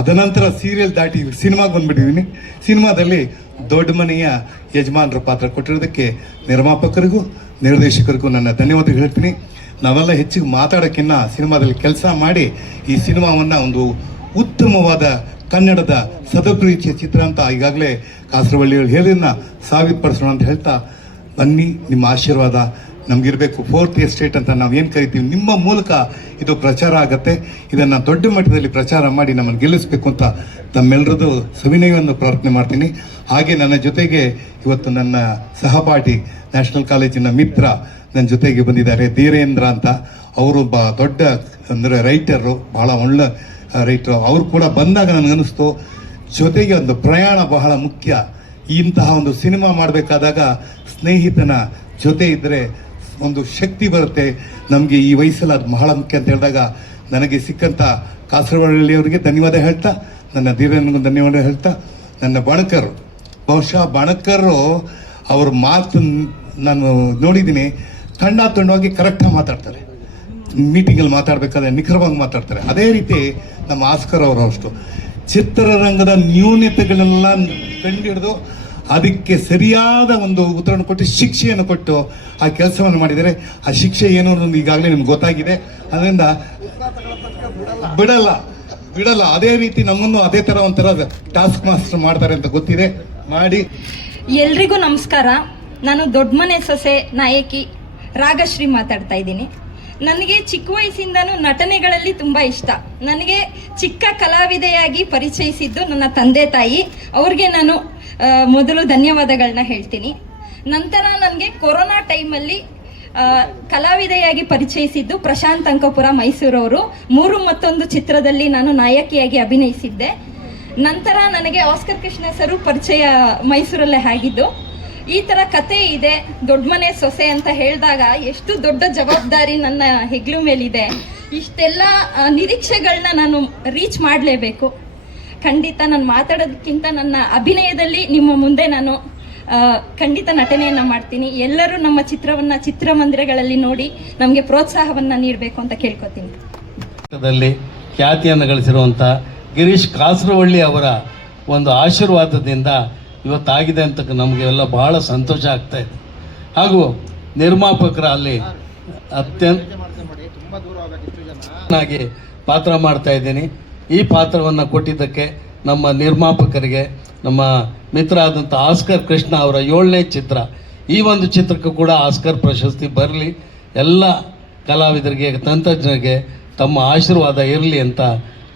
S9: ಅದನಂತರ ಸೀರಿಯಲ್ ದಾಟಿ ಸಿನಿಮಾಗೆ ಬಂದ್ಬಿಟ್ಟಿದ್ದೀನಿ ಸಿನಿಮಾದಲ್ಲಿ ದೊಡ್ಡ ಮನೆಯ ಯಜಮಾನರ ಪಾತ್ರ ಕೊಟ್ಟಿರೋದಕ್ಕೆ ನಿರ್ಮಾಪಕರಿಗೂ, ನಿರ್ದೇಶಕರಿಗೂ ನನ್ನ ಧನ್ಯವಾದ ಹೇಳ್ತೀನಿ. ನಾವೆಲ್ಲ ಹೆಚ್ಚಿಗೆ ಮಾತಾಡೋಕ್ಕಿನ್ನ ಸಿನಿಮಾದಲ್ಲಿ ಕೆಲಸ ಮಾಡಿ ಈ ಸಿನಿಮಾವನ್ನು ಒಂದು ಉತ್ತಮವಾದ ಕನ್ನಡದ ಸದಪ್ರೀತಿಯ ಚಿತ್ರ ಅಂತ ಈಗಾಗಲೇ ಕಾಸರವಳ್ಳಿಯವರು ಹೇಳಿದ್ನ ಸಾಬೀತುಪಡಿಸೋಣ ಅಂತ ಹೇಳ್ತಾ, ಬನ್ನಿ, ನಿಮ್ಮ ಆಶೀರ್ವಾದ ನಮಗಿರಬೇಕು. ಫೋರ್ತ್ ಎಸ್ಟೇಟ್ ಅಂತ ನಾವು ಏನು ಕರಿತೀವಿ? ನಿಮ್ಮ ಮೂಲಕ ಇದು ಪ್ರಚಾರ ಆಗುತ್ತೆ. ಇದನ್ನು ದೊಡ್ಡ ಮಟ್ಟದಲ್ಲಿ ಪ್ರಚಾರ ಮಾಡಿ ನಮ್ಮನ್ನು ಗೆಲ್ಲಿಸಬೇಕು ಅಂತ ತಮ್ಮೆಲ್ಲರದ್ದು ಸವಿನಯವನ್ನು ಪ್ರಾರ್ಥನೆ ಮಾಡ್ತೀನಿ. ಹಾಗೆ ನನ್ನ ಜೊತೆಗೆ ಇವತ್ತು ನನ್ನ ಸಹಪಾಠಿ ನ್ಯಾಷನಲ್ ಕಾಲೇಜಿನ ಮಿತ್ರ ನನ್ನ ಜೊತೆಗೆ ಬಂದಿದ್ದಾರೆ, ಧೀರೇಂದ್ರ ಅಂತ. ಅವರು ಬ ದೊಡ್ಡ ಅಂದರೆ ರೈಟರು ಭಾಳ ಒಳ್ಳೆ ರೈಟರು ಅವರು ಕೂಡ ಬಂದಾಗ ನನಗನ್ನಿಸ್ತು, ಜೊತೆಗೆ ಒಂದು ಪ್ರಯಾಣ ಬಹಳ ಮುಖ್ಯ. ಇಂತಹ ಒಂದು ಸಿನಿಮಾ ಮಾಡಬೇಕಾದಾಗ ಸ್ನೇಹಿತನ ಜೊತೆ ಇದ್ದರೆ ಒಂದು ಶಕ್ತಿ ಬರುತ್ತೆ. ನಮಗೆ ಈ ವಯಸ್ಸಲ್ಲಿ ಅದು ಬಹಳ ಮುಖ್ಯ ಅಂತ ಹೇಳಿದಾಗ ನನಗೆ ಸಿಕ್ಕಂಥ ಅವರಿಗೆ ಧನ್ಯವಾದ ಹೇಳ್ತಾ, ನನ್ನ ಧೀರನಿಗೂ ಧನ್ಯವಾದ ಹೇಳ್ತಾ, ನನ್ನ ಬಣಕರು, ಬಹುಶಃ ಬಣಕರು ಅವ್ರ ಮಾತು ನಾನು ನೋಡಿದ್ದೀನಿ ತಂಡ ತಂಡವಾಗಿ ಕರೆಕ್ಟಾಗಿ ಮಾತಾಡ್ತಾರೆ. ಮೀಟಿಂಗಲ್ಲಿ ಮಾತಾಡಬೇಕಾದ್ರೆ ನಿಖರವಾಗಿ ಮಾತಾಡ್ತಾರೆ. ಅದೇ ರೀತಿ ನಮ್ಮ ಆಸ್ಕರ್ ಅವರು ಅಷ್ಟು. ಚಿತ್ರರಂಗದ ನ್ಯೂನತೆಗಳನ್ನೆಲ್ಲ ಕಂಡುಹಿಡಿದು ಅದಕ್ಕೆ ಸರಿಯಾದ ಒಂದು ಉತ್ತರವನ್ನು ಕೊಟ್ಟು, ಶಿಕ್ಷೆಯನ್ನು ಕೊಟ್ಟು ಆ ಕೆಲಸವನ್ನು ಮಾಡಿದರೆ ಆ ಶಿಕ್ಷೆ ಏನು ಅನ್ನೋದು ಈಗಾಗಲೇ ನಿಮ್ಗೆ ಗೊತ್ತಾಗಿದೆ. ಅದರಿಂದ ಬಿಡಲ್ಲ ಬಿಡಲ್ಲ. ಅದೇ ರೀತಿ ನಮ್ಮನ್ನು ಅದೇ ಥರ ಒಂಥರ ಟಾಸ್ಕ್ ಮಾಸ್ಟರ್ ಮಾಡ್ತಾರೆ ಅಂತ ಗೊತ್ತಿದೆ. ಮಾಡಿ.
S4: ಎಲ್ರಿಗೂ ನಮಸ್ಕಾರ. ನಾನು ದೊಡ್ಡ ಮನೆ ಸೊಸೆ ನಾಯಕಿ ರಾಗಶ್ರೀ ಮಾತಾಡ್ತಾ ಇದ್ದೀನಿ. ನನಗೆ ಚಿಕ್ಕ ವಯಸ್ಸಿಂದನೂ ನಟನೆಗಳಲ್ಲಿ ತುಂಬ ಇಷ್ಟ. ನನಗೆ ಚಿಕ್ಕ ಕಲಾವಿದೆಯಾಗಿ ಪರಿಚಯಿಸಿದ್ದು ನನ್ನ ತಂದೆ ತಾಯಿ. ಅವ್ರಿಗೆ ನಾನು ಮೊದಲು ಧನ್ಯವಾದಗಳನ್ನ ಹೇಳ್ತೀನಿ. ನಂತರ ನನಗೆ ಕೊರೋನಾ ಟೈಮಲ್ಲಿ ಕಲಾವಿದೆಯಾಗಿ ಪರಿಚಯಿಸಿದ್ದು ಪ್ರಶಾಂತ್ ಅಂಕಪುರ ಮೈಸೂರವರು. ಮೂರು ಮತ್ತೊಂದು ಚಿತ್ರದಲ್ಲಿ ನಾನು ನಾಯಕಿಯಾಗಿ ಅಭಿನಯಿಸಿದ್ದೆ. ನಂತರ ನನಗೆ ಆಸ್ಕರ್ ಕೃಷ್ಣ ಸರು ಪರಿಚಯ ಮೈಸೂರಲ್ಲೇ ಆಗಿದ್ದು. ಈ ಥರ ಕತೆ ಇದೆ, ದೊಡ್ಡ ಮನೆ ಸೊಸೆ ಅಂತ ಹೇಳಿದಾಗ ಎಷ್ಟು ದೊಡ್ಡ ಜವಾಬ್ದಾರಿ ನನ್ನ ಹೆಗ್ಲು ಮೇಲಿದೆ. ಇಷ್ಟೆಲ್ಲ ನಿರೀಕ್ಷೆಗಳನ್ನ ನಾನು ರೀಚ್ ಮಾಡಲೇಬೇಕು. ಖಂಡಿತ ನಾನು ಮಾತಾಡೋದಕ್ಕಿಂತ ನನ್ನ ಅಭಿನಯದಲ್ಲಿ ನಿಮ್ಮ ಮುಂದೆ ನಾನು ಖಂಡಿತ ನಟನೆಯನ್ನು ಮಾಡ್ತೀನಿ. ಎಲ್ಲರೂ ನಮ್ಮ ಚಿತ್ರವನ್ನ, ಚಿತ್ರಮಂದಿರಗಳಲ್ಲಿ ನೋಡಿ ನಮಗೆ ಪ್ರೋತ್ಸಾಹವನ್ನ ನೀಡಬೇಕು ಅಂತ ಕೇಳ್ಕೊತೀನಿ.
S7: ಖ್ಯಾತಿಯನ್ನು ಗಳಿಸಿರುವಂತ ಗಿರೀಶ್ ಕಾಸರವಳ್ಳಿ ಅವರ ಒಂದು ಆಶೀರ್ವಾದದಿಂದ ಇವತ್ತಾಗಿದೆ ಅಂತ ನಮಗೆಲ್ಲ ಬಹಳ ಸಂತೋಷ ಆಗ್ತಾ ಇದೆ. ಹಾಗೂ ನಿರ್ಮಾಪಕರ ಅಲ್ಲಿ ಅತ್ಯಂತ ಚೆನ್ನಾಗಿ ಪಾತ್ರ ಮಾಡ್ತಾ ಇದ್ದೀನಿ. ಈ ಪಾತ್ರವನ್ನು ಕೊಟ್ಟಿದ್ದಕ್ಕೆ ನಮ್ಮ ನಿರ್ಮಾಪಕರಿಗೆ, ನಮ್ಮ ಮಿತ್ರ ಆದಂಥ ಆಸ್ಕರ್ ಕೃಷ್ಣ ಅವರ ಏಳನೇ ಚಿತ್ರ, ಈ ಒಂದು ಚಿತ್ರಕ್ಕೂ ಕೂಡ ಆಸ್ಕರ್ ಪ್ರಶಸ್ತಿ ಬರಲಿ. ಎಲ್ಲ ಕಲಾವಿದರಿಗೆ, ತಂತ್ರಜ್ಞರಿಗೆ ತಮ್ಮ ಆಶೀರ್ವಾದ ಇರಲಿ ಅಂತ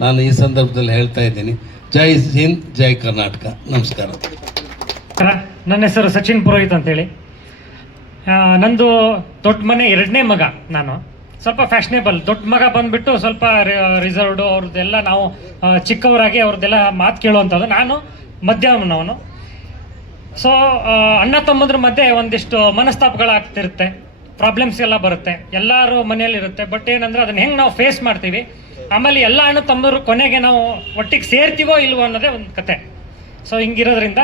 S7: ನಾನು ಈ ಸಂದರ್ಭದಲ್ಲಿ ಹೇಳ್ತಾ ಇದ್ದೀನಿ. ಜೈ ಹಿಂದ್, ಜೈ ಕರ್ನಾಟಕ. ನಮಸ್ಕಾರ.
S3: ನನ್ನ ಹೆಸರು ಸಚಿನ್ ಪುರೋಹಿತ್ ಅಂತೇಳಿ. ನಂದು ದೊಡ್ಡ ಮನೆ, ಎರಡನೇ ಮಗ ನಾನು. ಸ್ವಲ್ಪ ಫ್ಯಾಷನೇಬಲ್ ದೊಡ್ಡ ಮಗ ಬಂದ್ಬಿಟ್ಟು ಸ್ವಲ್ಪ ರಿಸರ್ವ್ಡು ಅವ್ರದ್ದೆಲ್ಲ ನಾವು ಚಿಕ್ಕವರಾಗಿ ಅವ್ರದ್ದೆಲ್ಲ ಮಾತು ಕೇಳುವಂಥದ್ದು. ನಾನು ಮಧ್ಯಮನವನು ಸೊ ಅಣ್ಣ ತಮ್ಮದ್ರ ಮಧ್ಯೆ ಒಂದಿಷ್ಟು ಮನಸ್ತಾಪಗಳಾಗ್ತಿರುತ್ತೆ. ಪ್ರಾಬ್ಲಮ್ಸ್ ಎಲ್ಲ ಬರುತ್ತೆ. ಎಲ್ಲರೂ ಮನೆಯಲ್ಲಿರುತ್ತೆ. ಬಟ್ ಏನಂದ್ರೆ ಅದನ್ನ ಹೆಂಗೆ ನಾವು ಫೇಸ್ ಮಾಡ್ತೀವಿ? ಆಮೇಲೆ ಎಲ್ಲ ಅಣ್ಣ ತಮ್ಮರು ಕೊನೆಗೆ ನಾವು ಒಟ್ಟಿಗೆ ಸೇರ್ತೀವೋ ಇಲ್ವೋ ಅನ್ನೋದೇ ಒಂದು ಕತೆ. ಸೊ ಹಿಂಗಿರೋದ್ರಿಂದ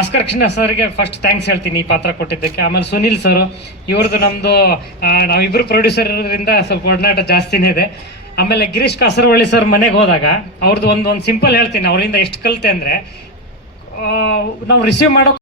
S3: ಆಸ್ಕರ್ ಕೃಷ್ಣ ಸರ್ಗೆ ಫಸ್ಟ್ ಥ್ಯಾಂಕ್ಸ್ ಹೇಳ್ತೀನಿ ಈ ಪಾತ್ರ ಕೊಟ್ಟಿದ್ದಕ್ಕೆ. ಆಮೇಲೆ ಸುನಿಲ್ ಸರ್ ಇವ್ರದ್ದು ನಮ್ಮದು ನಾವಿಬ್ಬರು ಪ್ರೊಡ್ಯೂಸರ್ ಇರೋದ್ರಿಂದ ಸ್ವಲ್ಪ ಒಡನಾಟ ಜಾಸ್ತಿನೇ ಇದೆ. ಆಮೇಲೆ ಗಿರೀಶ್ ಕಾಸರವಳ್ಳಿ ಸರ್ ಮನೆಗೆ ಹೋದಾಗ ಅವ್ರದ್ದು ಒಂದು ಒಂದು ಸಿಂಪಲ್ ಹೇಳ್ತೀನಿ, ಅವರಿಂದ ಎಷ್ಟು ಕಲಿತೆ ಅಂದರೆ ನಾವು ರಿಸೀವ್ ಮಾಡೋ